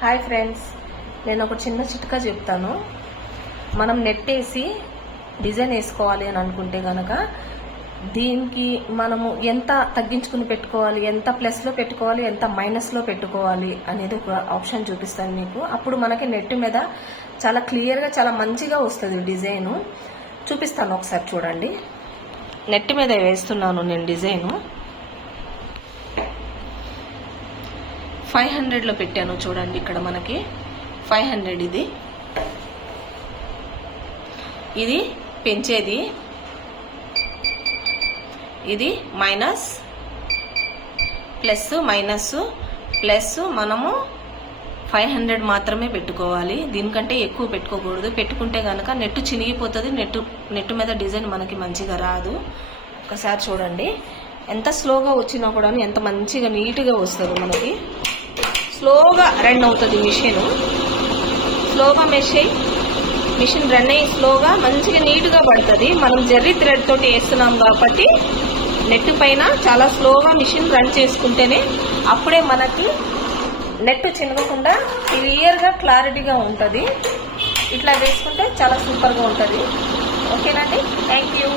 Hi friends, నేను ఒక చిన్న చిట్కా చెప్తాను. మనం నెట్ వేసి డిజైన్ వేసుకోవాలి అని అనుకుంటే కనుక దీనికి మనము ఎంత తగ్గించుకుని పెట్టుకోవాలి, ఎంత ప్లస్లో పెట్టుకోవాలి, ఎంత మైనస్లో పెట్టుకోవాలి అనేది ఒక ఆప్షన్ చూపిస్తాను మీకు. అప్పుడు మనకి నెట్ మీద చాలా క్లియర్గా చాలా మంచిగా వస్తుంది డిజైను. చూపిస్తాను, ఒకసారి చూడండి. నెట్ మీద వేస్తున్నాను నేను డిజైను. 500లో పెట్టాను చూడండి. ఇక్కడ మనకి 500 ఇది పెంచేది, ఇది మైనస్, ప్లస్ మైనస్ ప్లస్. మనము 500 మాత్రమే పెట్టుకోవాలి, దీనికంటే ఎక్కువ పెట్టుకోకూడదు. పెట్టుకుంటే కనుక నెట్ చినిగిపోతుంది, నెట్ మీద డిజైన్ మనకి మంచిగా రాదు. ఒకసారి చూడండి, ఎంత స్లోగా వచ్చినా కూడా ఎంత మంచిగా నీట్గా వస్తుంది. మనకి స్లోగా రన్ అవుతుంది మిషన్. స్లోగా మిషన్ రన్ అయ్యి స్లోగా మంచిగా నీట్గా పడుతుంది. మనం జర్రీ థ్రెడ్ తోటి వేస్తున్నాం కాబట్టి నెట్ పైన చాలా స్లోగా మిషన్ రన్ చేసుకుంటేనే అప్పుడే మనకి నెట్ చినగకుండా క్లియర్గా క్లారిటీగా ఉంటుంది. ఇట్లా వేసుకుంటే చాలా సూపర్గా ఉంటుంది. ఓకేనండి, థ్యాంక్ యూ.